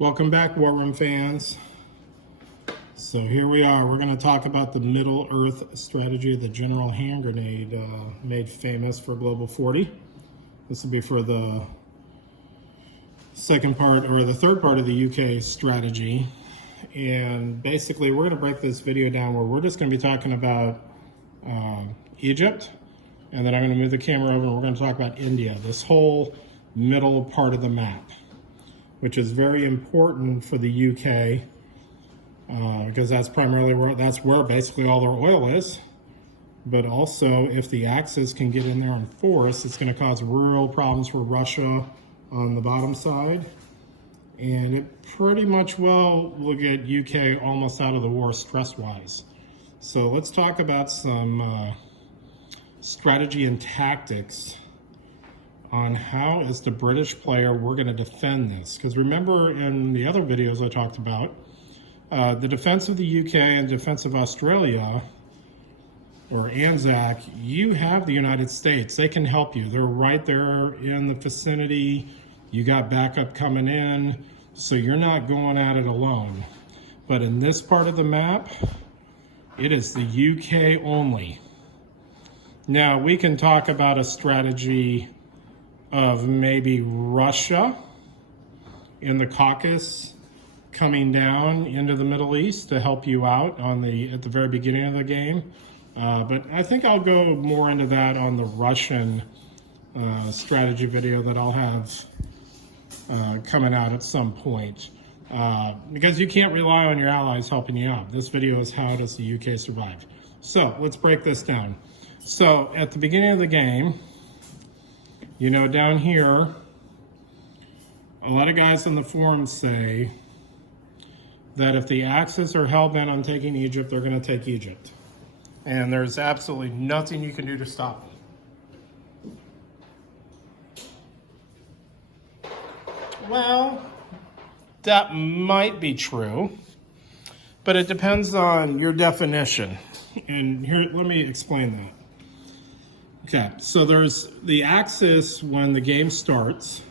Welcome back, War Room fans. So here we are. We're going to talk about the Middle Earth strategy the General hand grenade made famous for Global 40. This will be for the second part, or the third part of the UK strategy. And basically, we're going to break this video down where we're just going to be talking about Egypt. And then I'm going to move the camera over and we're going to talk about India, this whole middle part of the map, which is very important for the UK because that's primarily where basically all their oil is. But also, if the Axis can get in there and force, it's going to cause real problems for Russia on the bottom side. And it pretty much will get UK almost out of the war stress-wise. So let's talk about some strategy and tactics on how, as the British player, we're going to defend this. Because remember, in the other videos I talked about, the defense of the UK and defense of Australia, or Anzac, you have the United States. They can help you. They're right there in the vicinity. You got backup coming in, so you're not going at it alone. But in this part of the map, it is the UK only. Now, we can talk about a strategy of maybe Russia in the Caucasus coming down into the Middle East to help you out at the very beginning of the game. But I think I'll go more into that on the Russian strategy video that I'll have coming out at some point. Because you can't rely on your allies helping you out. This video is how does the UK survive. So let's break this down. So at the beginning of the game, you know, down here, a lot of guys in the forums say that if the Axis are hell-bent on taking Egypt, they're going to take Egypt. And there's absolutely nothing you can do to stop them. Well, that might be true, but it depends on your definition. And here, let me explain that. Okay, so there's the Axis when the game starts.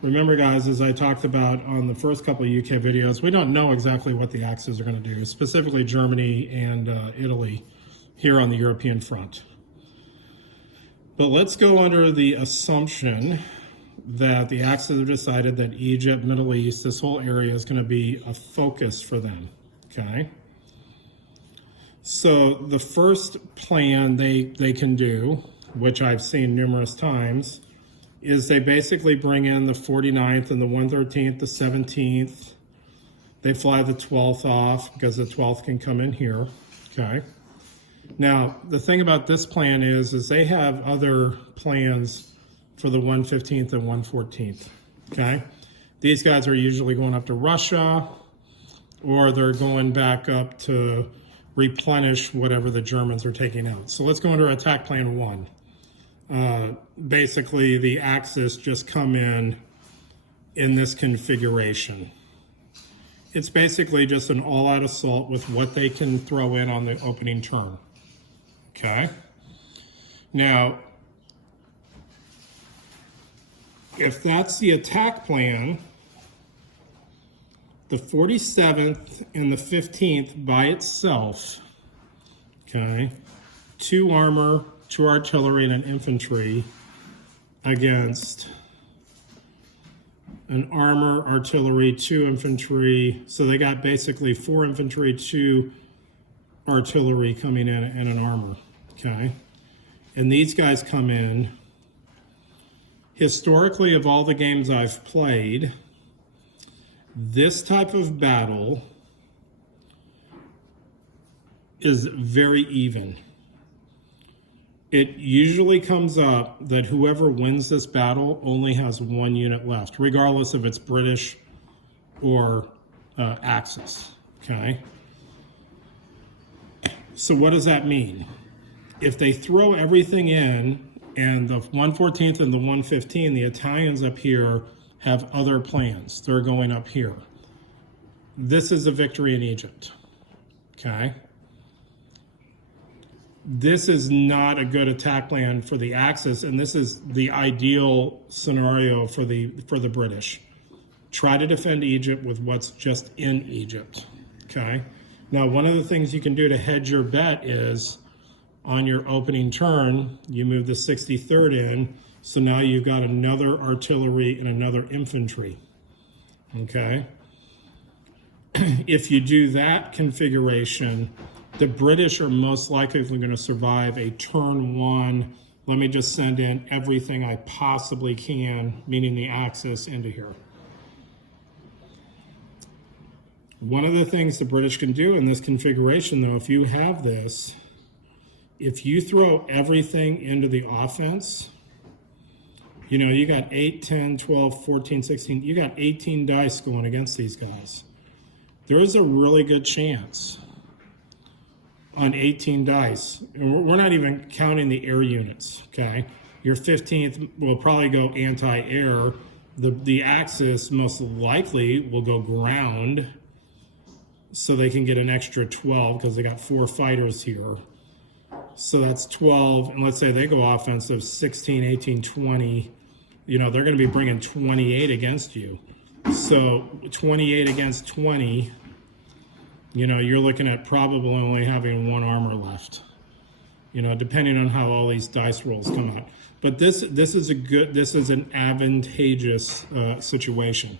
Remember, guys, as I talked about on the first couple of UK videos, we don't know exactly what the Axis are going to do, specifically Germany and Italy here on the European front. But let's go under the assumption that the Axis have decided that Egypt, Middle East, this whole area is going to be a focus for them, okay? So the first plan they can do, which I've seen numerous times, is they basically bring in the 49th and the 113th, the 17th. They fly the 12th off because the 12th can come in here, okay? Now, the thing about this plan is they have other plans for the 115th and 114th, okay? These guys are usually going up to Russia, or they're going back up to replenish whatever the Germans are taking out. So let's go under attack plan 1. Basically, the Axis just come in this configuration. It's basically just an all-out assault with what they can throw in on the opening turn. Okay? Now, if that's the attack plan, the 47th and the 15th by itself, okay, 2 armor, 2 artillery, and an infantry against an armor, artillery, 2 infantry. So they got basically 4 infantry, 2 artillery coming in, and an armor, okay? And these guys come in. Historically, of all the games I've played, this type of battle is very even. It usually comes up that whoever wins this battle only has 1 unit left, regardless if it's British or Axis, okay? So what does that mean? If they throw everything in, and the 114th and the 115, the Italians up here have other plans. They're going up here. This is a victory in Egypt, okay? This is not a good attack plan for the Axis, and this is the ideal scenario for the British. try to defend Egypt with what's just in Egypt, okay? Now, one of the things you can do to hedge your bet is on your opening turn, you move the 63rd in, so now you've got another artillery and another infantry, okay? If you do that configuration, the British are most likely going to survive a turn one, let me just send in everything I possibly can, meaning the Axis, into here. One of the things the British can do in this configuration, though, if you have this, if you throw everything into the offense, you know, you got 8, 10, 12, 14, 16, you got 18 dice going against these guys. There is a really good chance on 18 dice, and we're not even counting the air units, okay? Your 15th will probably go anti-air. The Axis most likely will go ground, so they can get an extra 12 because they got 4 fighters here. So that's 12, and let's say they go offensive, 16, 18, 20. You know, they're going to be bringing 28 against you. So 28 against 20, you know, you're looking at probably only having 1 armor left, you know, depending on how all these dice rolls come out. But this is an advantageous situation.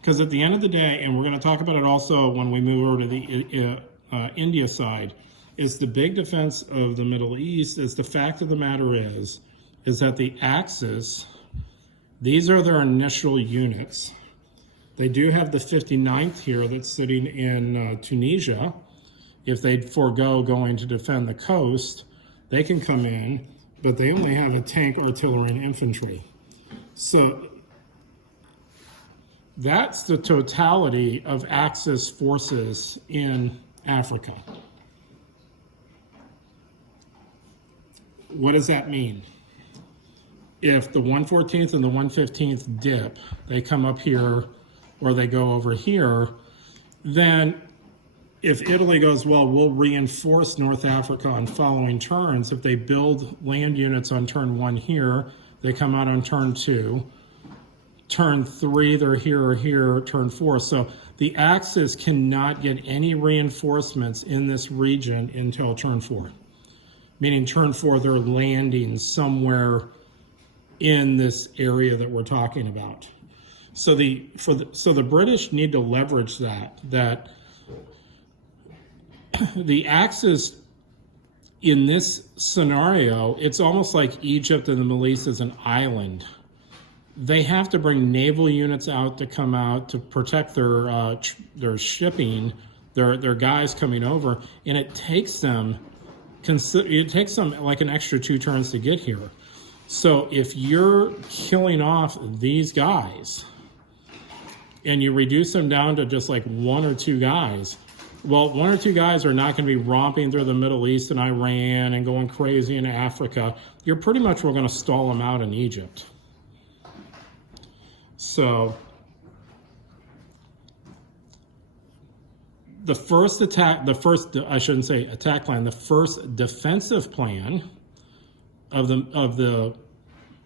Because at the end of the day, and we're going to talk about it also when we move over to the India side, is the big defense of the Middle East is the fact of the matter is that the Axis, these are their initial units. They do have the 59th here that's sitting in Tunisia. If they forego going to defend the coast, they can come in, but they only have a tank, artillery, and infantry. So that's the totality of Axis forces in Africa. What does that mean? If the 114th and the 115th dip, they come up here or they go over here, then if Italy goes, well, we'll reinforce North Africa on following turns. If they build land units on turn 1 here, they come out on turn 2. Turn 3, they're here or here, turn 4. So the Axis cannot get any reinforcements in this region until turn 4. Meaning turn 4, they're landing somewhere in this area that we're talking about. So the British need to leverage that the Axis in this scenario, it's almost like Egypt and the Middle East is an island. They have to bring naval units out to come out to protect their shipping, their guys coming over, and it takes them like an extra 2 turns to get here. So if you're killing off these guys and you reduce them down to just like 1 or 2 guys, well, 1 or 2 guys are not going to be romping through the Middle East and Iran and going crazy in Africa. You're pretty much, we're going to stall them out in Egypt. So the first attack, I shouldn't say attack plan, the first defensive plan of the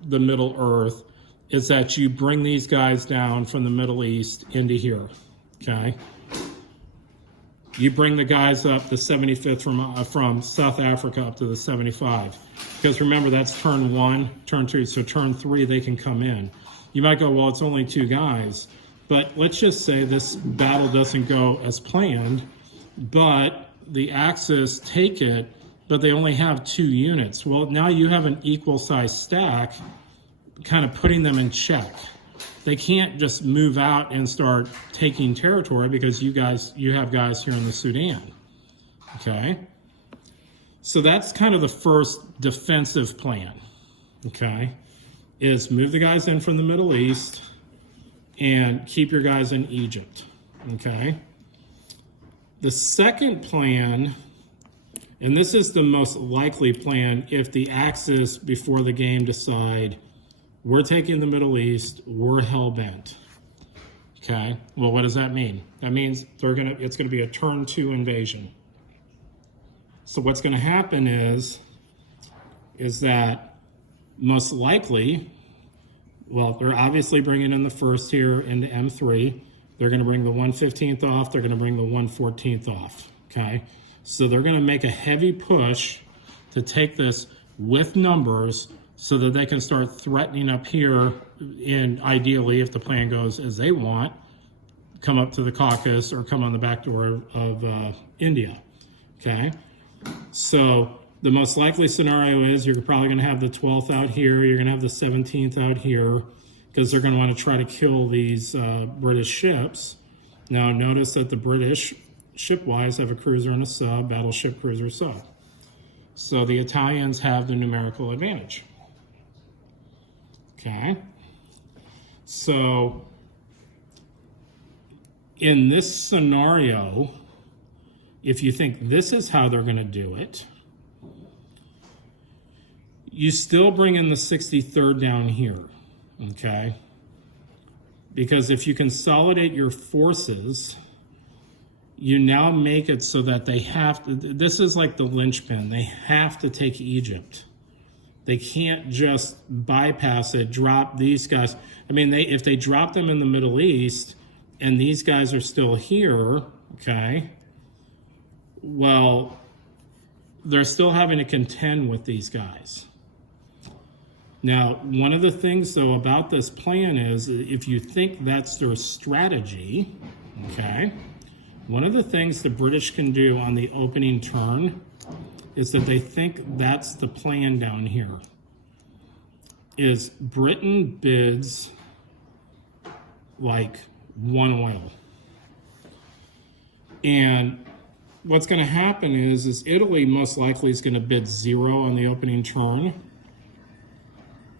Middle Earth is that you bring these guys down from the Middle East into here, okay? You bring the guys up, the 75th from South Africa up to the 75. Because remember, that's turn 1, turn 2, so turn 3, they can come in. You might go, well, it's only 2 guys. But let's just say this battle doesn't go as planned, but the Axis take it, but they only have 2 units. Well, now you have an equal size stack, kind of putting them in check. They can't just move out and start taking territory because you have guys here in the Sudan, okay? So that's kind of the first defensive plan, okay? Is move the guys in from the Middle East and keep your guys in Egypt, okay? The second plan, and this is the most likely plan if the Axis before the game decide we're taking the Middle East, we're hell-bent, okay? Well, what does that mean? That means it's gonna be a turn 2 invasion. So what's gonna happen is that most likely Well, they're obviously bringing in the first here into M3. They're going to bring the 115th off. They're going to bring the 114th off, okay? So they're going to make a heavy push to take this with numbers so that they can start threatening up here, and ideally, if the plan goes as they want, come up to the Caucasus or come on the back door of India, okay? So the most likely scenario is you're probably going to have the 12th out here, you're going to have the 17th out here, because they're going to want to try to kill these British ships. Now notice that the British, ship-wise, have a cruiser and a sub, battleship, cruiser, sub. So the Italians have the numerical advantage. Okay? So in this scenario, if you think this is how they're going to do it, you still bring in the 63rd down here, okay? Because if you consolidate your forces, you now make it so that they have to, this is like the linchpin, they have to take Egypt. They can't just bypass it, drop these guys. I mean, if they drop them in the Middle East and these guys are still here, okay, well, they're still having to contend with these guys. Now, one of the things, though, about this plan is if you think that's their strategy, okay, one of the things the British can do on the opening turn is that they think that's the plan down here, is Britain bids like one oil. And what's going to happen is Italy most likely is going to bid 0 on the opening turn.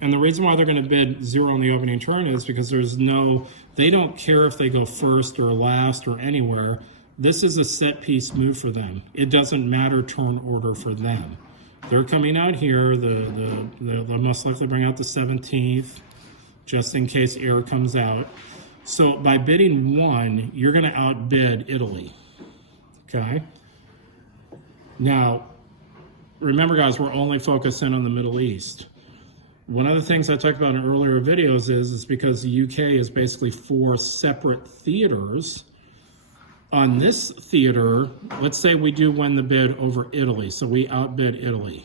And the reason why they're going to bid 0 on the opening turn is because they don't care if they go first or last or anywhere. This is a set piece move for them. It doesn't matter turn order for them. They're coming out here. They'll most likely bring out the 17th, just in case air comes out. So by bidding 1, you're going to outbid Italy. Okay? Now, remember, guys, we're only focusing on the Middle East. One of the things I talked about in earlier videos is because the UK is basically 4 separate theaters. On this theater, let's say we do win the bid over Italy, so we outbid Italy.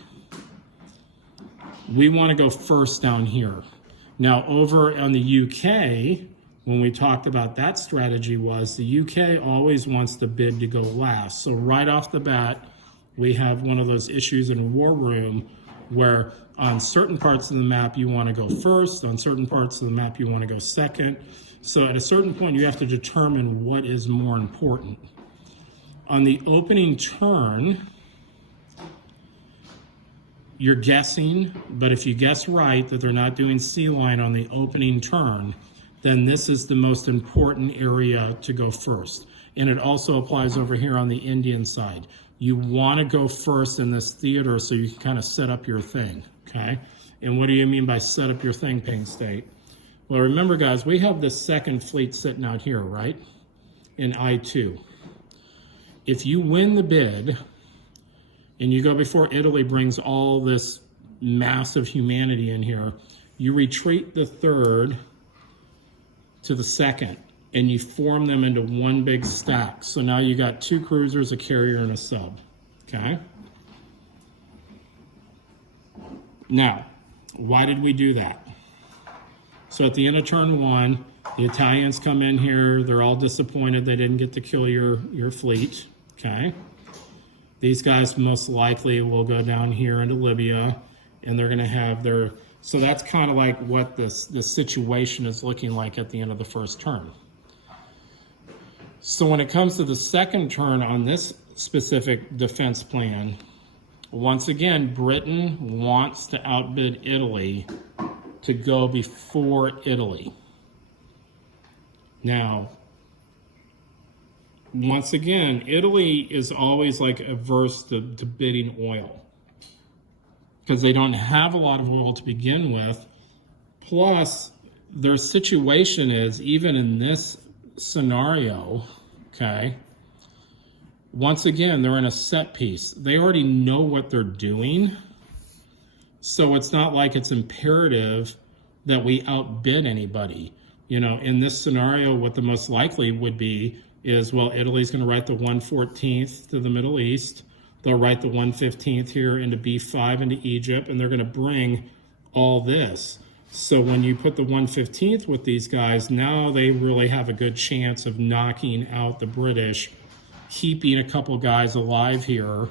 We want to go first down here. Now, over on the UK, when we talked about that strategy was the UK always wants the bid to go last. So right off the bat, we have one of those issues in War Room where on certain parts of the map you want to go first, on certain parts of the map you want to go second. So at a certain point you have to determine what is more important. On the opening turn, you're guessing, but if you guess right that they're not doing sea line on the opening turn, then this is the most important area to go first. And it also applies over here on the Indian side. You want to go first in this theater so you can kind of set up your thing, okay? And what do you mean by set up your thing, Ping State? Well, remember, guys, we have the 2nd Fleet sitting out here, right? In I-2. If you win the bid and you go before Italy brings all this massive humanity in here, you retreat the 3rd to the 2nd, and you form them into one big stack. So now you got 2 cruisers, a carrier, and a sub, okay? Now, why did we do that? So at the end of turn 1, the Italians come in here, they're all disappointed they didn't get to kill your fleet, okay? These guys most likely will go down here into Libya, and they're gonna have their, so that's kind of like what this situation is looking like at the end of the first turn. So when it comes to the second turn on this specific defense plan, once again, Britain wants to outbid Italy to go before Italy. Now, once again, Italy is always like averse to bidding oil because they don't have a lot of oil to begin with. Plus, their situation is, even in this scenario, okay, once again, they're in a set piece. They already know what they're doing. So it's not like it's imperative that we outbid anybody. You know, in this scenario, what the most likely would be is, well, Italy's going to write the 1/14th to the Middle East. They'll write the 1/15th here into B5 into Egypt, and they're going to bring all this. So when you put the 1/15th with these guys, now they really have a good chance of knocking out the British, keeping a couple guys alive here,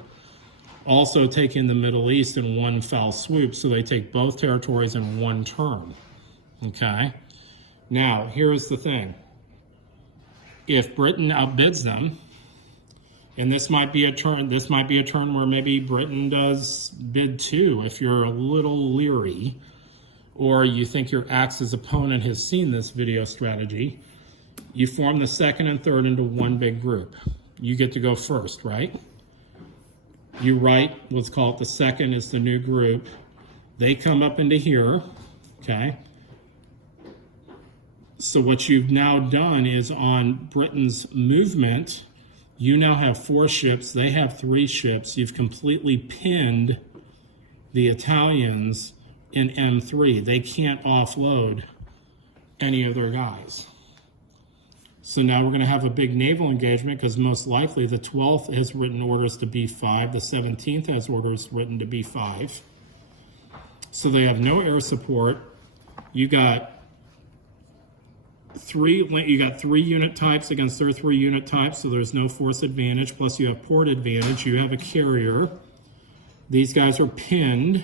also taking the Middle East in one foul swoop. So they take both territories in one turn. Okay. Now, here's the thing. If Britain outbids them, and this might be a turn where maybe Britain does bid too, if you're a little leery, or you think your Axis opponent has seen this video strategy, you form the second and third into one big group. You get to go first, right? You write, let's call it the second is the new group. They come up into here, okay? So what you've now done is on Britain's movement, you now have 4 ships, they have 3 ships. You've completely pinned the Italians in M3. They can't offload any of their guys. So now we're going to have a big naval engagement because most likely the 12th has written orders to B5, the 17th has orders written to B5. So they have no air support. You got 3 unit types against their 3 unit types, so there's no force advantage, plus you have port advantage. You have a carrier. These guys are pinned.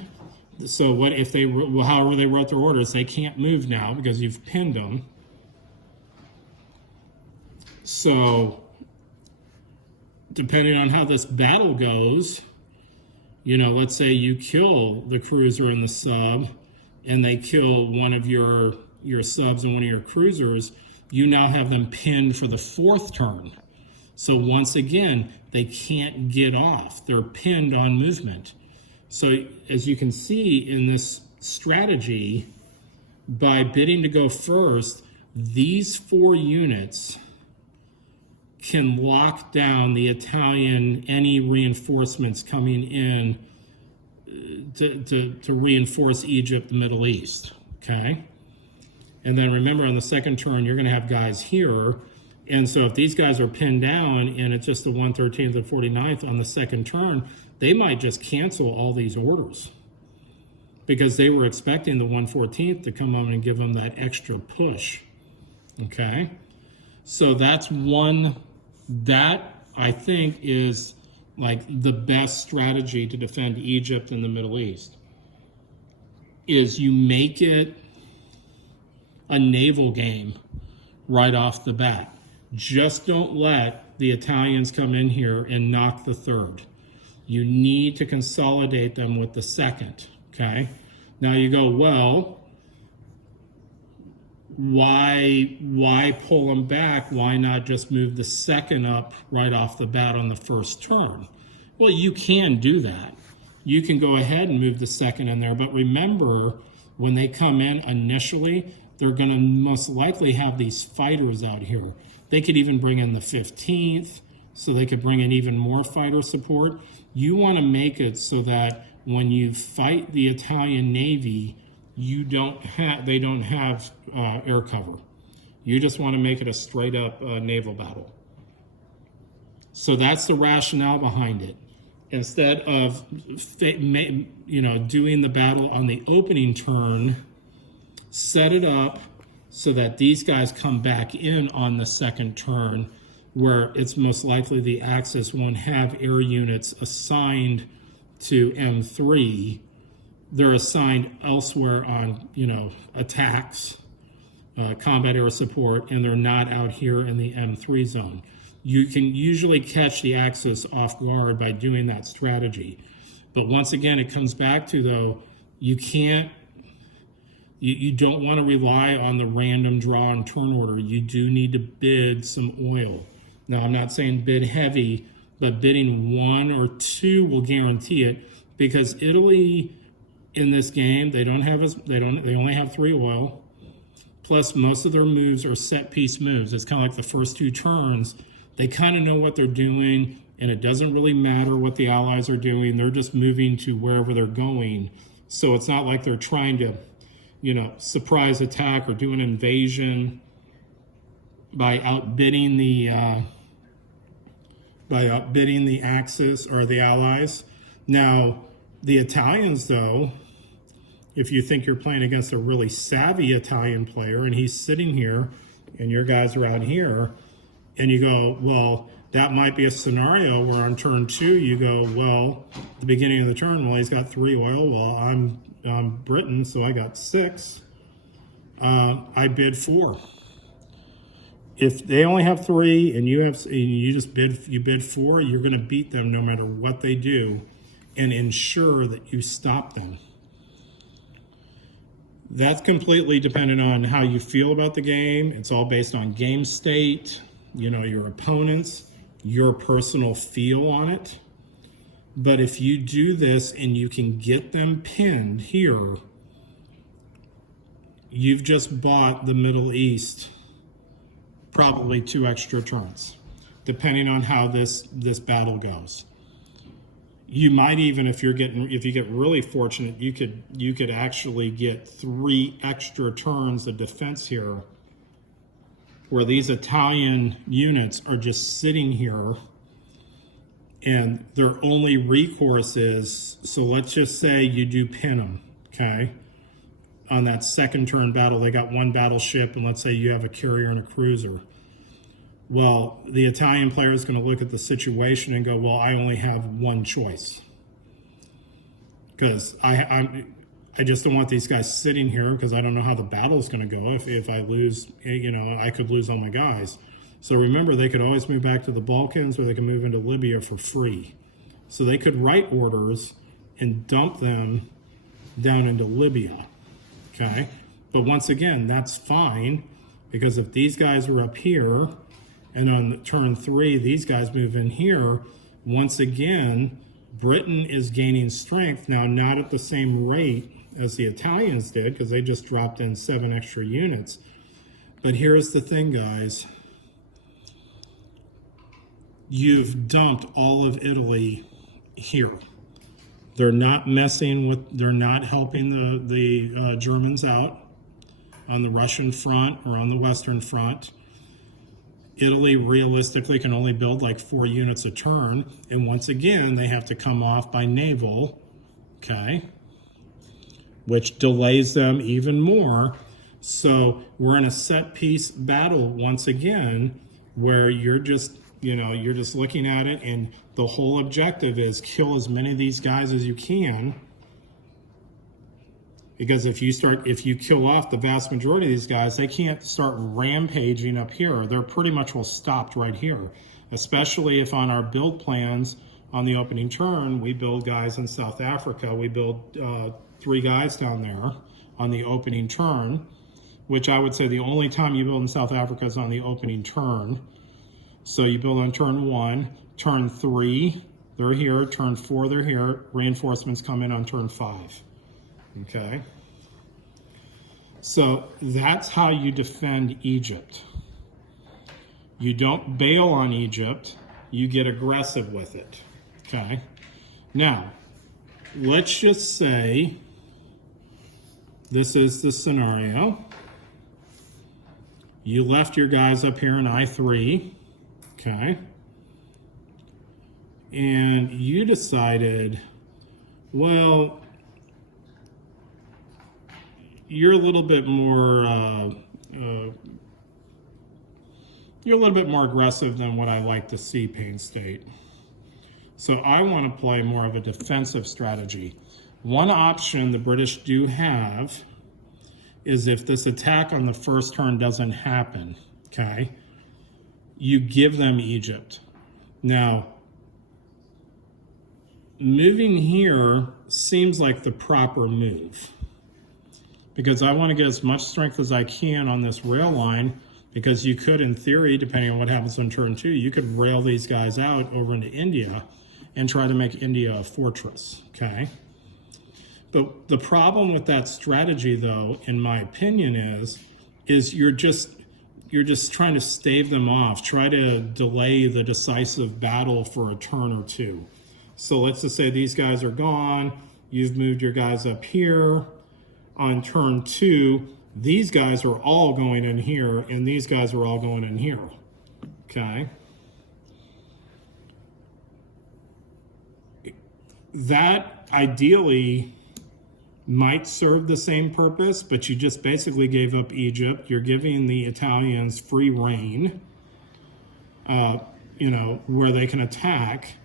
So what if they, however they wrote their orders, they can't move now because you've pinned them. So depending on how this battle goes, you know, let's say you kill the cruiser and the sub, and they kill one of your subs and one of your cruisers, you now have them pinned for the 4th turn. So once again, they can't get off. They're pinned on movement. So as you can see in this strategy, by bidding to go first, these 4 units can lock down the Italian, any reinforcements coming in to reinforce Egypt, the Middle East, okay? And then remember, on the second turn, you're going to have guys here. And so if these guys are pinned down and it's just the 113th and 49th on the second turn, they might just cancel all these orders because they were expecting the 114th to come on and give them that extra push, okay? So that's one, that I think is like the best strategy to defend Egypt and the Middle East, is you make it a naval game right off the bat. Just don't let the Italians come in here and knock the 3rd. You need to consolidate them with the 2nd, okay? Now you go, well, why pull them back? Why not just move the 2nd up right off the bat on the 1st turn? Well, you can do that. You can go ahead and move the 2nd in there, but remember, when they come in initially, they're going to most likely have these fighters out here. They could even bring in the 15th, so they could bring in even more fighter support. You want to make it so that when you fight the Italian Navy, they don't have air cover. You just want to make it a straight up naval battle. So that's the rationale behind it. Instead of doing the battle on the opening turn, set it up so that these guys come back in on the 2nd turn, where it's most likely the Axis won't have air units assigned to M3. They're assigned elsewhere on, attacks, combat air support, and they're not out here in the M3 zone. You can usually catch the Axis off guard by doing that strategy. But once again, it comes back to, though, you don't want to rely on the random draw and turn order. You do need to bid some oil. Now, I'm not saying bid heavy, but bidding 1 or 2 will guarantee it, because Italy in this game, they only have 3 oil. Plus, most of their moves are set piece moves. It's kind of like the first 2 turns. They kind of know what they're doing, and it doesn't really matter what the Allies are doing. They're just moving to wherever they're going. So it's not like they're trying to you know, surprise attack or do an invasion by outbidding the Axis or the Allies. Now, the Italians, though, if you think you're playing against a really savvy Italian player and he's sitting here and your guys are out here, and you go, well, that might be a scenario where on turn 2 you go, well, at the beginning of the turn, well, he's got 3 oil. Well, I'm Britain, so I got 6. I bid 4. If they only have 3 and you bid 4, you're going to beat them no matter what they do, and ensure that you stop them. That's completely dependent on how you feel about the game. It's all based on game state, you know, your opponents, your personal feel on it. But if you do this and you can get them pinned here, you've just bought the Middle East probably 2 extra turns, depending on how this battle goes. You might even, if you get really fortunate, you could actually get 3 extra turns of defense here, where these Italian units are just sitting here and their only recourse is, so let's just say you do pin them, okay? On that second turn battle, they got 1 battleship, and let's say you have a carrier and a cruiser. Well, the Italian player is going to look at the situation and go, well, I only have 1 choice. Because I just don't want these guys sitting here, because I don't know how the battle is going to go. If I lose, you know, I could lose all my guys. So remember, they could always move back to the Balkans, or they can move into Libya for free. So they could write orders and dump them down into Libya, okay? But once again, that's fine, because if these guys are up here, and on turn 3, these guys move in here, once again, Britain is gaining strength. Now, not at the same rate as the Italians did, because they just dropped in 7 extra units. But here's the thing, guys. You've dumped all of Italy here. They're not they're not helping the Germans out on the Russian front or on the Western front. Italy realistically can only build like 4 units a turn. And once again, they have to come off by naval, okay? Which delays them even more. So we're in a set piece battle once again, where you're just, you know, you're just looking at it, and the whole objective is kill as many of these guys as you can. Because if you kill off the vast majority of these guys, they can't start rampaging up here. They're pretty much well stopped right here, especially if on our build plans on the opening turn, we build guys in South Africa. We build 3 guys down there on the opening turn, which I would say the only time you build in South Africa is on the opening turn. So you build on turn 1, turn 3, they're here, turn 4, they're here, reinforcements come in on turn 5. Okay, so that's how you defend Egypt. You don't bail on Egypt, you get aggressive with it. Okay, now let's just say this is the scenario. You left your guys up here in I3, okay, and you decided, well, you're a little bit more aggressive than what I like to see, Payne State. So I want to play more of a defensive strategy. One option the British do have is, if this attack on the first turn doesn't happen, okay, you give them Egypt. Now, moving here seems like the proper move, because I want to get as much strength as I can on this rail line, because you could, in theory, depending on what happens on turn 2, you could rail these guys out over into India and try to make India a fortress, okay? But the problem with that strategy, though, in my opinion, is you're just trying to stave them off, try to delay the decisive battle for a turn or 2. So let's just say these guys are gone, you've moved your guys up here, on turn 2, these guys are all going in here, and these guys are all going in here, okay? That ideally might serve the same purpose, but you just basically gave up Egypt. You're giving the Italians free reign, where they can attack.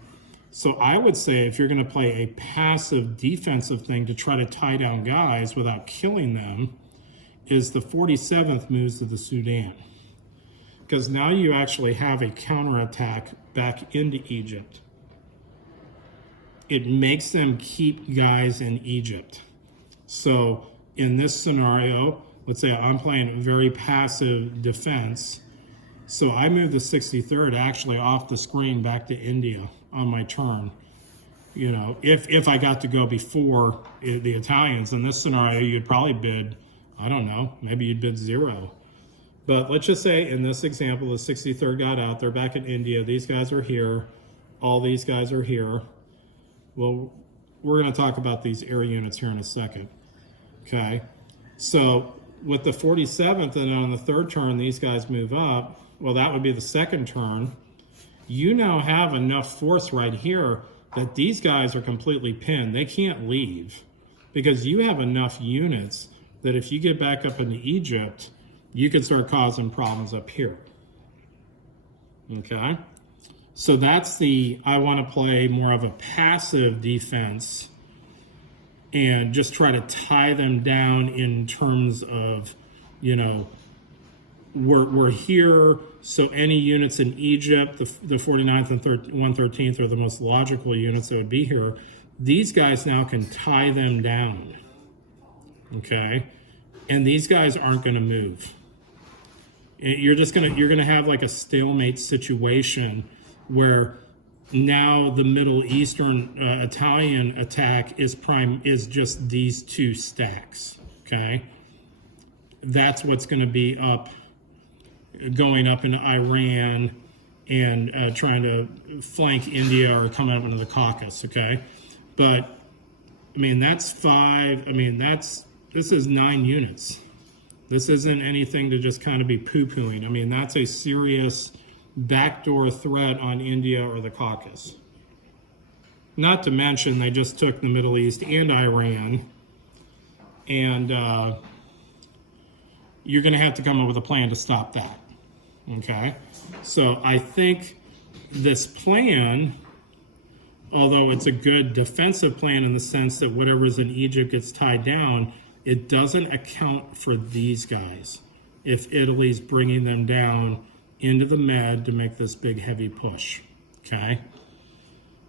So I would say if you're going to play a passive defensive thing to try to tie down guys without killing them, is the 47th moves to the Sudan. Because now you actually have a counterattack back into Egypt. It makes them keep guys in Egypt. So in this scenario, let's say I'm playing very passive defense. So I move the 63rd actually off the screen back to India on my turn. If I got to go before the Italians, in this scenario, you'd probably bid, I don't know, maybe you'd bid 0. But let's just say in this example, the 63rd got out, they're back in India, these guys are here, all these guys are here. Well, we're going to talk about these air units here in a second, okay? So with the 47th and on the 3rd turn, these guys move up, well, that would be the 2nd turn. You now have enough force right here that these guys are completely pinned. They can't leave because you have enough units that if you get back up into Egypt, you can start causing problems up here, okay? So that's I want to play more of a passive defense and just try to tie them down in terms of, we're here, so any units in Egypt, the 49th and 113th are the most logical units that would be here. These guys now can tie them down, okay? And these guys aren't going to move. You're gonna have like a stalemate situation where now the Middle Eastern Italian attack is just these 2 stacks, okay? That's what's going to be going up into Iran and trying to flank India or come up into the Caucasus, okay? But, I mean, that's 5, this is 9 units. This isn't anything to just kind of be poo-pooing. I mean, that's a serious backdoor threat on India or the Caucasus. Not to mention they just took the Middle East and Iran, and you're going to have to come up with a plan to stop that, okay? So I think this plan, although it's a good defensive plan in the sense that whatever's in Egypt gets tied down, it doesn't account for these guys if Italy's bringing them down into the Med to make this big heavy push, okay?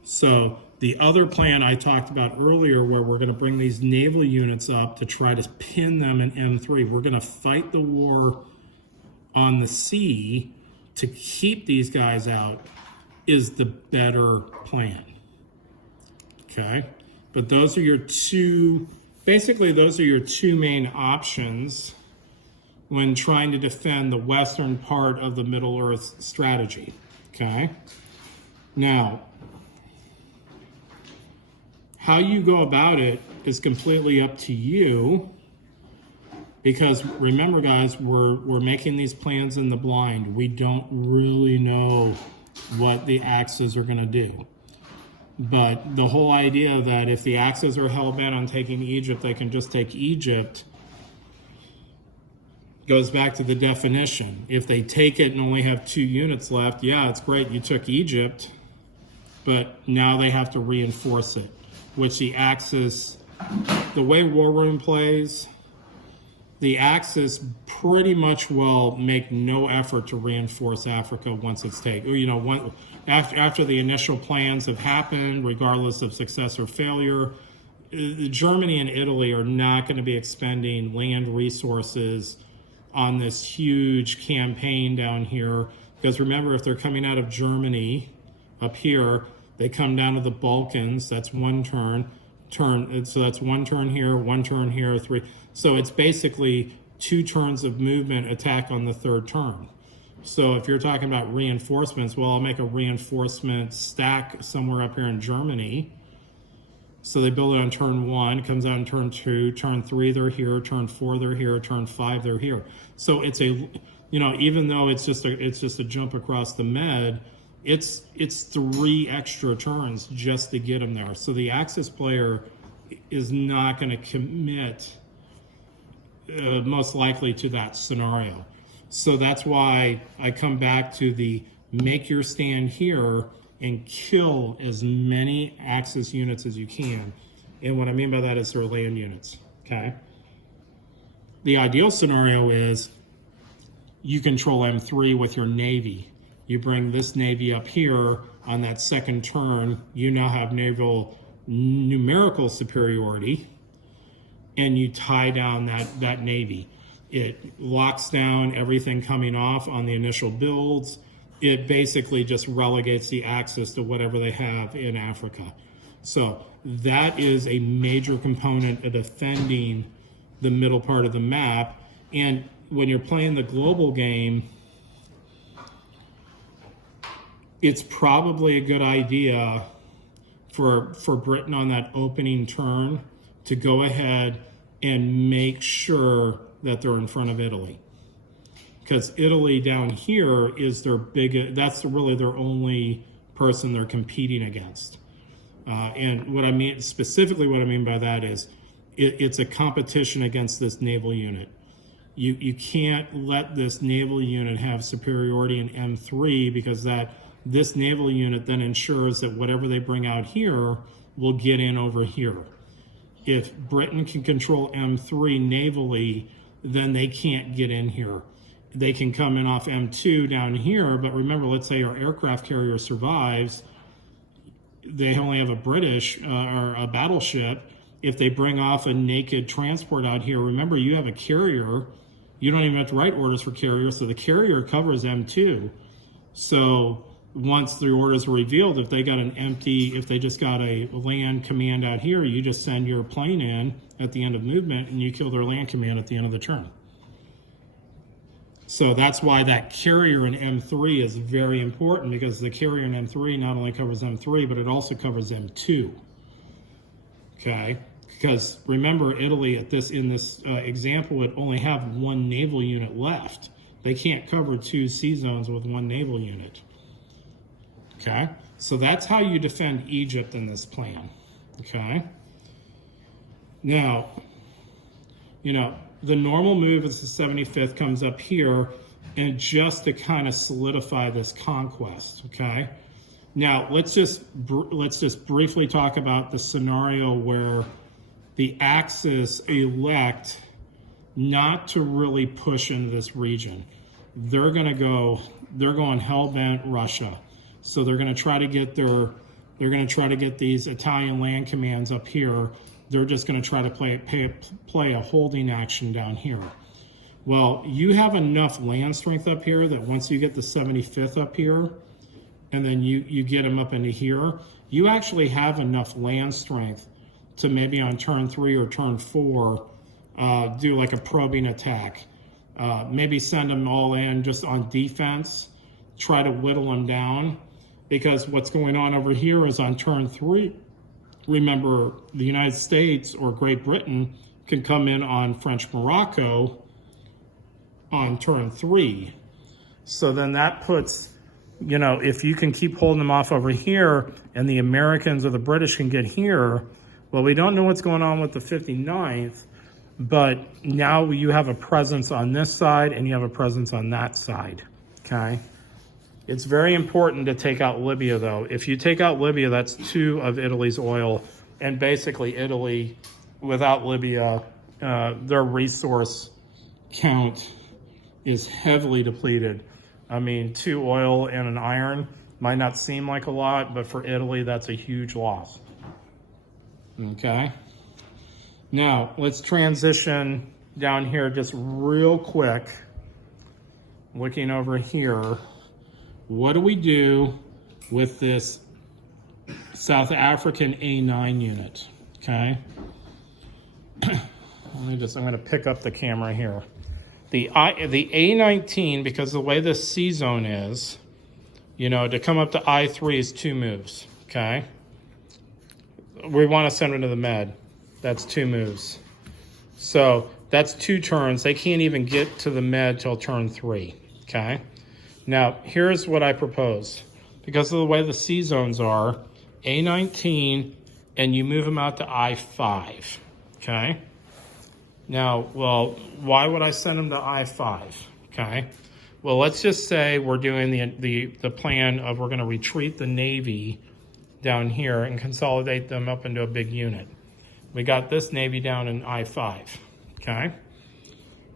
So the other plan I talked about earlier where we're going to bring these naval units up to try to pin them in M3, we're going to fight the war on the sea to keep these guys out, is the better plan, okay? But those are your two main options when trying to defend the western part of the Middle Earth strategy, okay? Now, how you go about it is completely up to you, because remember, guys, we're making these plans in the blind. We don't really know what the Axis are going to do. But the whole idea that if the Axis are hell-bent on taking Egypt, they can just take Egypt, goes back to the definition. If they take it and only have 2 units left, yeah, it's great, you took Egypt, but now they have to reinforce it, which the Axis, the way War Room plays, the Axis pretty much will make no effort to reinforce Africa once it's taken. After the initial plans have happened, regardless of success or failure, Germany and Italy are not going to be expending land resources on this huge campaign down here. Because remember, if they're coming out of Germany up here, they come down to the Balkans, that's one turn. So that's 1 turn here, 1 turn here, 3. So it's basically 2 turns of movement attack on the 3rd turn. So if you're talking about reinforcements, well, I'll make a reinforcement stack somewhere up here in Germany. So they build it on turn 1, comes out on turn 2, turn 3 they're here, turn 4 they're here, turn 5 they're here. So it's a, you know, even though it's just a jump across the med, it's 3 extra turns just to get them there. So the Axis player is not going to commit most likely to that scenario. So that's why I come back to the make your stand here and kill as many Axis units as you can. And what I mean by that is their land units, okay? The ideal scenario is you control M3 with your Navy. You bring this Navy up here on that second turn, you now have naval numerical superiority, and you tie down that Navy. It locks down everything coming off on the initial builds. It basically just relegates the Axis to whatever they have in Africa. So that is a major component of defending the middle part of the map. And when you're playing the global game, it's probably a good idea for Britain on that opening turn to go ahead and make sure that they're in front of Italy. Because Italy down here is their that's really their only person they're competing against. And what I mean, specifically what I mean by that is it's a competition against this naval unit. You can't let this naval unit have superiority in M3 because this naval unit then ensures that whatever they bring out here will get in over here. If Britain can control M3 navally, then they can't get in here. They can come in off M2 down here, but remember, let's say our aircraft carrier survives, they only have a British or a battleship. If they bring off a naked transport out here, remember you have a carrier, you don't even have to write orders for carrier, so the carrier covers M2. So once the orders are revealed, if they got if they just got a land command out here, you just send your plane in at the end of movement and you kill their land command at the end of the turn. So that's why that carrier in M3 is very important, because the carrier in M3 not only covers M3, but it also covers M2. Okay, because remember, Italy in this example would only have 1 naval unit left. They can't cover 2 sea zones with 1 naval unit. Okay, so that's how you defend Egypt in this plan. Okay, now, you know, the normal move is the 75th comes up here, and just to kind of solidify this conquest. Okay, now let's just briefly talk about the scenario where the Axis elect not to really push into this region. They're going hell-bent Russia. So they're going to try to get these Italian land commands up here. They're just going to try to play a holding action down here. Well, you have enough land strength up here that once you get the 75th up here, and then you get them up into here, you actually have enough land strength to maybe on turn 3 or turn 4 do like a probing attack. Maybe send them all in just on defense, try to whittle them down. Because what's going on over here is on turn 3, remember, the United States or Great Britain can come in on French Morocco on turn 3. So then that puts, you know, if you can keep holding them off over here and the Americans or the British can get here, well, we don't know what's going on with the 59th, but now you have a presence on this side and you have a presence on that side, okay? It's very important to take out Libya, though. If you take out Libya, that's 2 of Italy's oil. And basically, Italy, without Libya, their resource count is heavily depleted. I mean, 2 oil and an iron might not seem like a lot, but for Italy, that's a huge loss. Okay? Now, let's transition down here just real quick. Looking over here. What do we do with this South African A9 unit? Okay. I'm going to pick up the camera here. The A19, because the way this C zone is, you know, to come up to I3 is 2 moves. Okay. we want to send them to the med. That's 2 moves. So that's 2 turns. They can't even get to the med till turn 3, okay? Now, here's what I propose. Because of the way the C zones are, A19, and you move them out to I5, okay? Now, well, why would I send them to I5, okay? Well, let's just say we're doing the plan of we're going to retreat the Navy down here and consolidate them up into a big unit. We got this Navy down in I5, okay?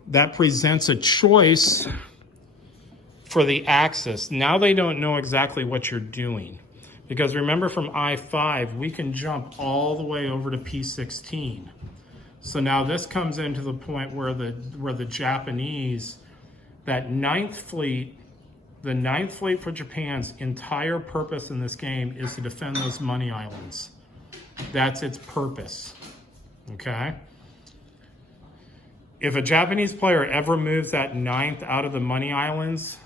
That presents a choice for the axis. Now they don't know exactly what you're doing. Because remember from I5, we can jump all the way over to P16. So now this comes into the point where the Japanese, that 9th fleet, the 9th fleet for Japan's entire purpose in this game is to defend those money islands. That's its purpose, okay? If a Japanese player ever moves that 9th out of the money islands,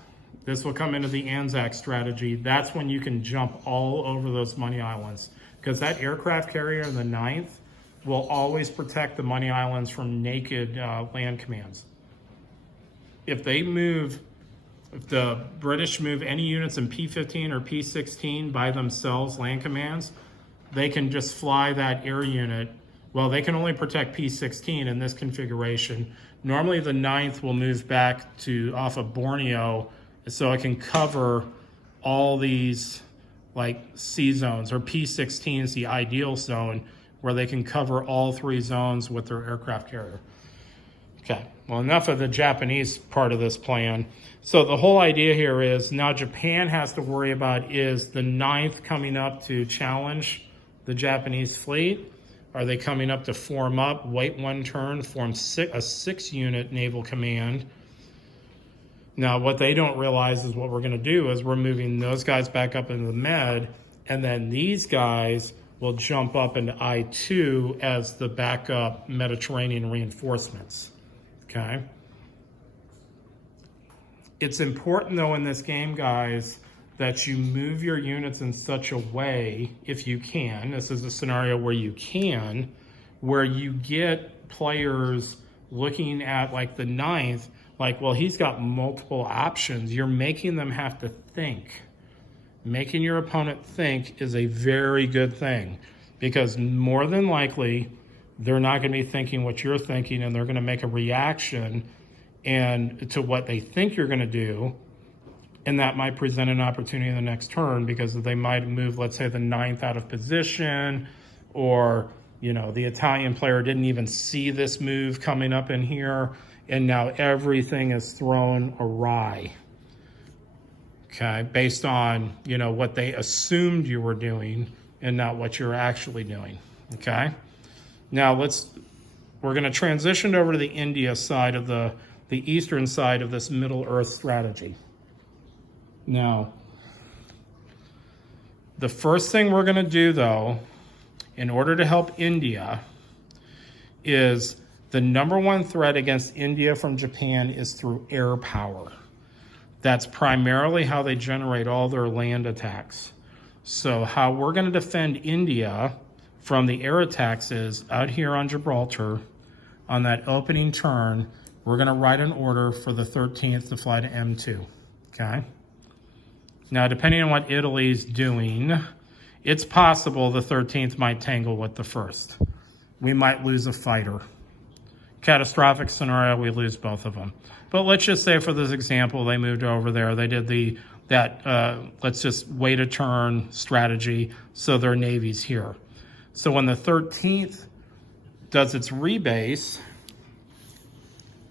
this will come into the Anzac strategy. That's when you can jump all over those money islands. Because that aircraft carrier in the 9th will always protect the money islands from naked land commands. If they move, if the British move any units in P15 or P16 by themselves, land commands, they can just fly that air unit. Well, they can only protect P16 in this configuration. Normally the 9th will move back to off of Borneo so it can cover all these like C zones, or P16 is the ideal zone where they can cover all 3 zones with their aircraft carrier. Okay, well, enough of the Japanese part of this plan. So the whole idea here is now Japan has to worry about, is the 9th coming up to challenge the Japanese fleet? Are they coming up to form up, wait 1 turn, form a 6-unit naval command? Now, what they don't realize is what we're going to do is we're moving those guys back up into the med, and then these guys will jump up into I2 as the backup Mediterranean reinforcements, okay? It's important, though, in this game, guys, that you move your units in such a way, if you can, this is a scenario where you can, where you get players looking at like the 9th, like, well, he's got multiple options. You're making them have to think. Making your opponent think is a very good thing, because more than likely, they're not going to be thinking what you're thinking, and they're going to make a reaction and to what they think you're going to do, and that might present an opportunity in the next turn, because they might move, let's say, the 9th out of position, or, you know, the Italian player didn't even see this move coming up in here, and now everything is thrown awry, okay, based on, you know, what they assumed you were doing and not what you're actually doing, okay? Now we're gonna transition over to the India side of the eastern side of this Middle Earth strategy. Now, the first thing we're gonna do, though, in order to help India, is the #1 threat against India from Japan is through air power. That's primarily how they generate all their land attacks. So how we're going to defend India from the air attacks is out here on Gibraltar, on that opening turn, we're going to write an order for the 13th to fly to M2, okay? Now, depending on what Italy's doing, it's possible the 13th might tangle with the 1st. We might lose a fighter. Catastrophic scenario, we lose both of them. But let's just say for this example, they moved over there. They did let's just wait a turn strategy, so their Navy's here. So when the 13th does its rebase,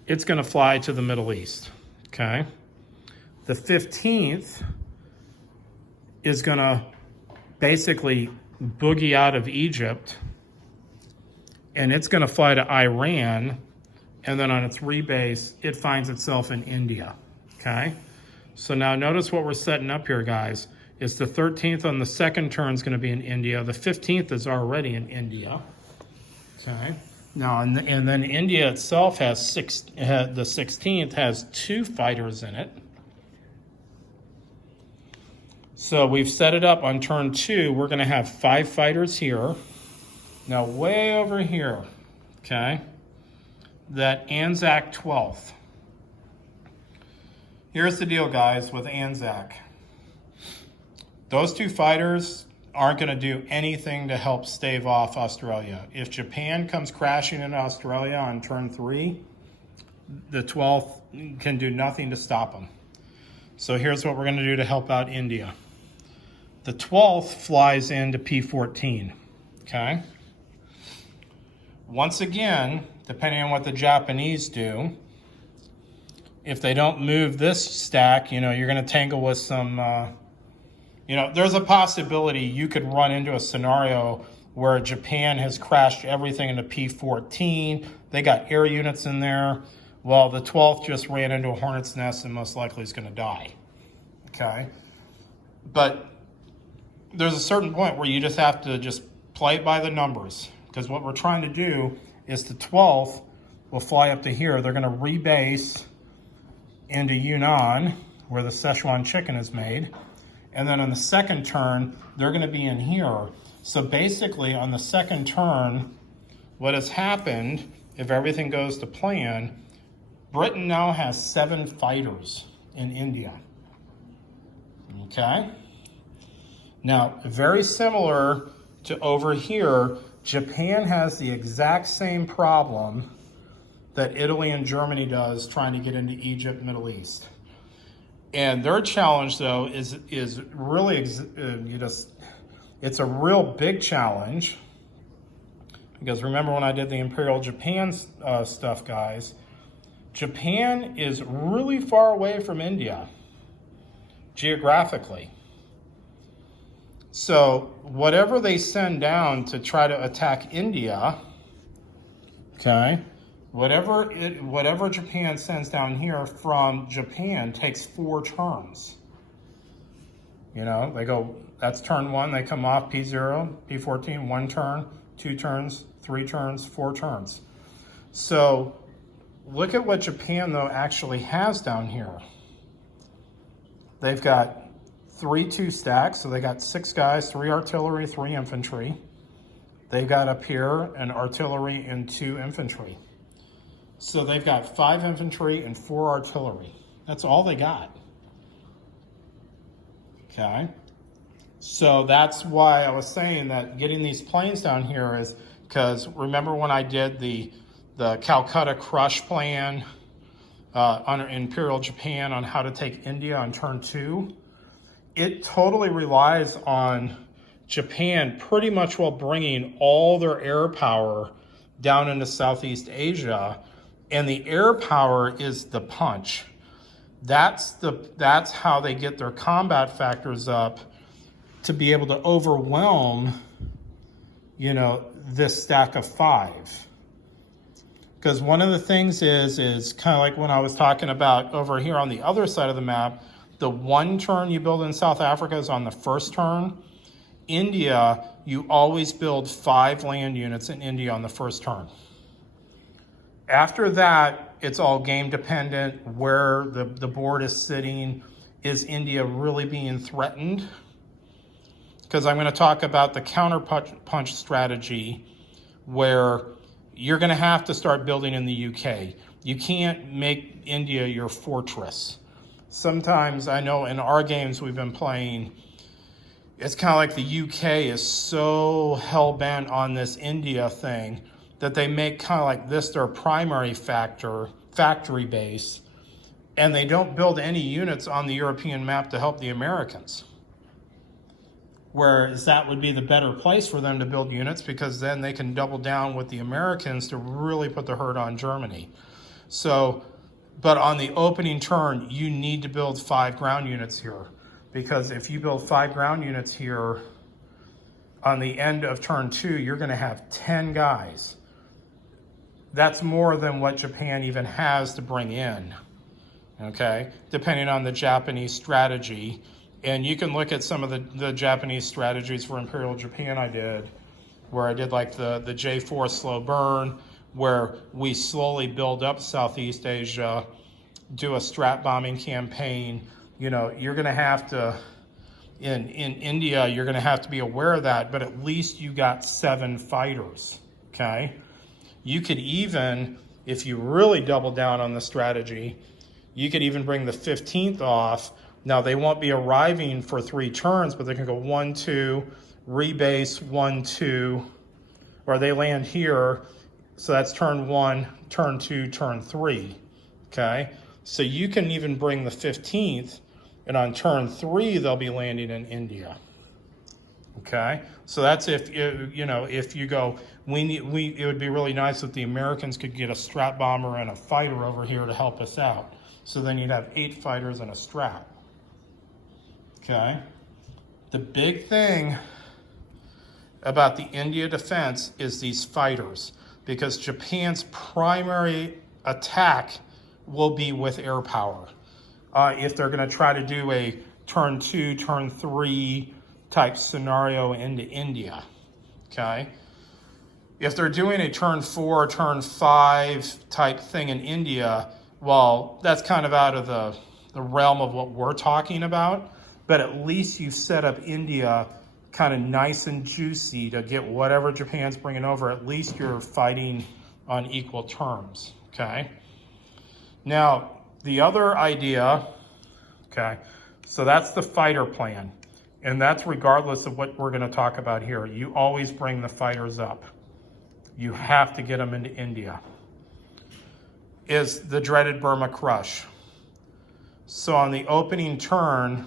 it's going to fly to the Middle East, okay? The 15th is going to basically boogie out of Egypt, and it's going to fly to Iran, and then on its rebase, it finds itself in India, okay? So now notice what we're setting up here, guys, is the 13th on the second turn is going to be in India. The 15th is already in India, okay? Now, and then India itself has the 16th has 2 fighters in it. So we've set it up on turn 2. We're going to have 5 fighters here. Now way over here, okay, that Anzac 12th. Here's the deal, guys, with Anzac. Those two fighters aren't going to do anything to help stave off Australia. If Japan comes crashing into Australia on turn 3, the 12th can do nothing to stop them. So here's what we're going to do to help out India. The 12th flies into P14, okay? Once again, depending on what the Japanese do, if they don't move this stack, you know, you're going to tangle with some, you know, there's a possibility you could run into a scenario where Japan has crashed everything into P14. They got air units in there. Well, the 12th just ran into a hornet's nest and most likely is going to die, okay? But there's a certain point where you just have to just play it by the numbers, because what we're trying to do is the 12th will fly up to here. They're going to rebase into Yunnan, where the Szechuan chicken is made. And then on the second turn, they're going to be in here. So basically, on the second turn, what has happened, if everything goes to plan, Britain now has 7 fighters in India. Okay? Now, very similar to over here, Japan has the exact same problem that Italy and Germany does trying to get into Egypt, Middle East. And their challenge, though, is really, it's a real big challenge. Because remember when I did the Imperial Japan stuff, guys, Japan is really far away from India, geographically. So whatever they send down to try to attack India, okay, whatever Japan sends down here from Japan takes 4 turns. You know, they go, that's turn 1, they come off P0, P14, 1 turn, 2 turns, 3 turns, 4 turns. So look at what Japan, though, actually has down here. They've got 3 2 stacks, so they got 6 guys, 3 artillery, 3 infantry. They've got up here an artillery and 2 infantry. So they've got 5 infantry and 4 artillery. That's all they got. Okay? So that's why I was saying that getting these planes down here is because remember when I did the Calcutta crush plan under Imperial Japan on how to take India on turn 2? It totally relies on Japan pretty much well bringing all their air power down into Southeast Asia, and the air power is the punch. That's how they get their combat factors up to be able to overwhelm, you know, this stack of 5. Because one of the things is kind of like when I was talking about over here on the other side of the map, the 1 turn you build in South Africa is on the first turn. India, you always build 5 land units in India on the first turn. After that, it's all game dependent, where the board is sitting. Is India really being threatened? Because I'm going to talk about the counter-punch strategy, where you're going to have to start building in the UK. You can't make India your fortress. Sometimes, I know in our games we've been playing, it's kind of like the UK is so hell-bent on this India thing that they make kind of like this their primary factory base, and they don't build any units on the European map to help the Americans. Whereas that would be the better place for them to build units, because then they can double down with the Americans to really put the hurt on Germany. So, but on the opening turn, you need to build 5 ground units here, because if you build 5 ground units here, on the end of turn 2, you're going to have 10 guys. That's more than what Japan even has to bring in, okay, depending on the Japanese strategy. And you can look at some of the Japanese strategies for Imperial Japan I did, where I did like the J4 slow burn, where we slowly build up Southeast Asia, do a strat bombing campaign. You know, you're going to have to in India, you're going to have to be aware of that, but at least you got 7 fighters, okay? You could even, if you really double down on the strategy, you could even bring the 15th off. Now, they won't be arriving for 3 turns, but they can go 1, 2, rebase, 1, 2, or they land here. So that's turn 1, turn 2, turn 3, okay? So you can even bring the 15th, and on turn 3, they'll be landing in India, okay? So that's if, you know, if you go, it would be really nice if the Americans could get a strat bomber and a fighter over here to help us out. So then you'd have 8 fighters and a strat, okay? The big thing about the India defense is these fighters, because Japan's primary attack will be with air power. If they're going to try to do a turn 2, turn 3 type scenario into India, okay? If they're doing a turn 4, turn 5 type thing in India, well, that's kind of out of the realm of what we're talking about, but at least you've set up India kind of nice and juicy to get whatever Japan's bringing over. At least you're fighting on equal terms, okay? Now, the other idea, okay, so that's the fighter plan, and that's regardless of what we're going to talk about here. You always bring the fighters up. You have to get them into India. Is the dreaded Burma crush. So on the opening turn,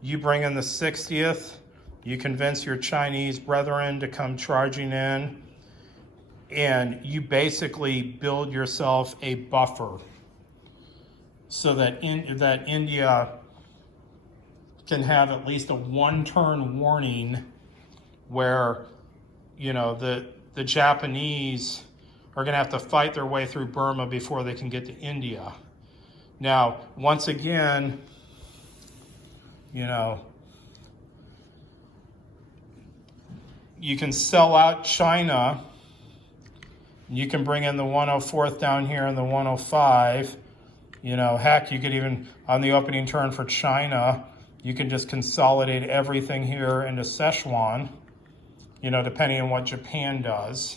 you bring in the 60th, you convince your Chinese brethren to come charging in, and you basically build yourself a buffer so that India can have at least a 1-turn warning where, you know, the Japanese are going to have to fight their way through Burma before they can get to India. Now, once again, you know, you can sell out China. You can bring in the 104th down here and the 105. You know, heck, you could even, on the opening turn for China, you can just consolidate everything here into Szechuan, you know, depending on what Japan does,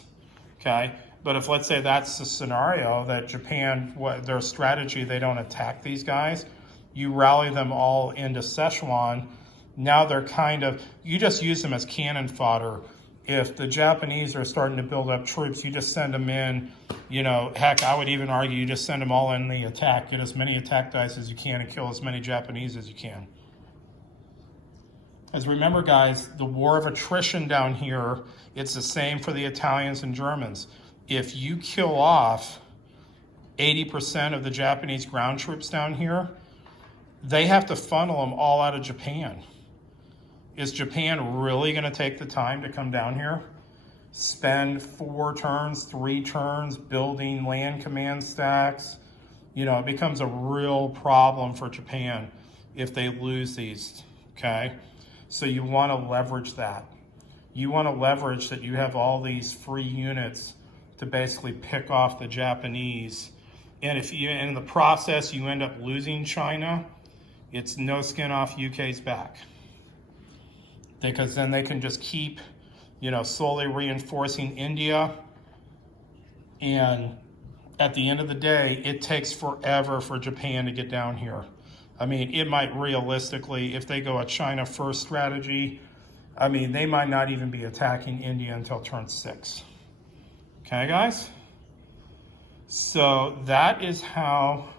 okay? But if, let's say that's the scenario that Japan, their strategy, they don't attack these guys, you rally them all into Szechuan. Now they're kind of, you just use them as cannon fodder. If the Japanese are starting to build up troops, you just send them in, you know, heck, I would even argue you just send them all in the attack. Get as many attack dice as you can and kill as many Japanese as you can. As remember, guys, the war of attrition down here, it's the same for the Italians and Germans. If you kill off 80% of the Japanese ground troops down here, they have to funnel them all out of Japan. Is Japan really going to take the time to come down here, spend 4 turns, 3 turns building land command stacks? You know, it becomes a real problem for Japan if they lose these, okay? So you want to leverage that. You want to leverage that you have all these free units to basically pick off the Japanese. And if you, in the process, you end up losing China, it's no skin off UK's back. Because then they can just keep, you know, slowly reinforcing India. And at the end of the day, it takes forever for Japan to get down here. I mean, it might realistically, if they go a China first strategy, I mean, they might not even be attacking India until turn 6. Okay, guys? So that is how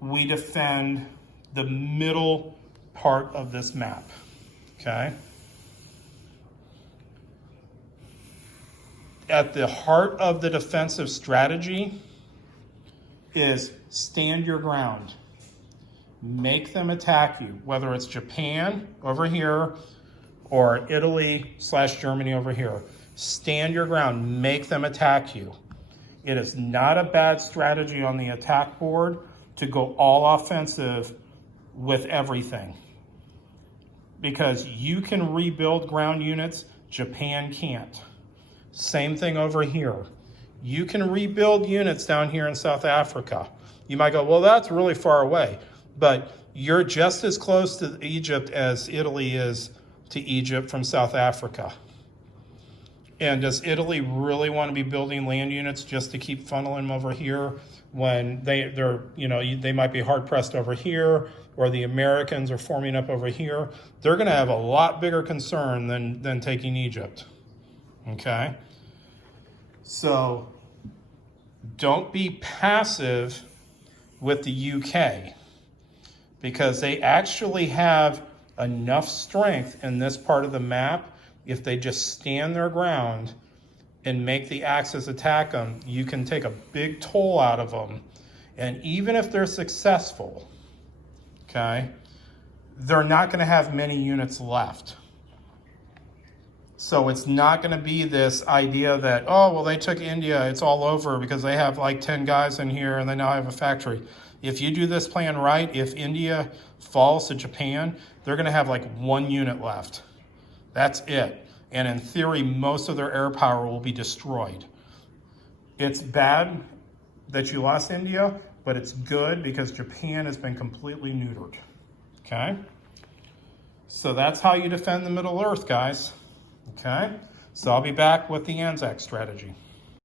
we defend the middle part of this map. Okay? At the heart of the defensive strategy is stand your ground. Make them attack you, whether it's Japan over here or Italy/Germany over here. Stand your ground, make them attack you. It is not a bad strategy on the attack board to go all offensive with everything, because you can rebuild ground units, Japan can't. Same thing over here. You can rebuild units down here in South Africa. You might go, well, that's really far away. But you're just as close to Egypt as Italy is to Egypt from South Africa. And does Italy really want to be building land units just to keep funneling them over here when they might be hard pressed over here, or the Americans are forming up over here? They're going to have a lot bigger concern than taking Egypt. Okay? So don't be passive with the UK, because they actually have enough strength in this part of the map. If they just stand their ground and make the Axis attack them, you can take a big toll out of them. And even if they're successful, okay, they're not going to have many units left. So it's not going to be this idea that, oh, well, they took India, it's all over because they have like 10 guys in here and they now have a factory. If you do this plan right, if India falls to Japan, they're going to have like 1 unit left. That's it. And in theory, most of their air power will be destroyed. It's bad that you lost India, but it's good because Japan has been completely neutered. Okay? So that's how you defend the Middle Earth, guys. Okay? So I'll be back with the Anzac strategy.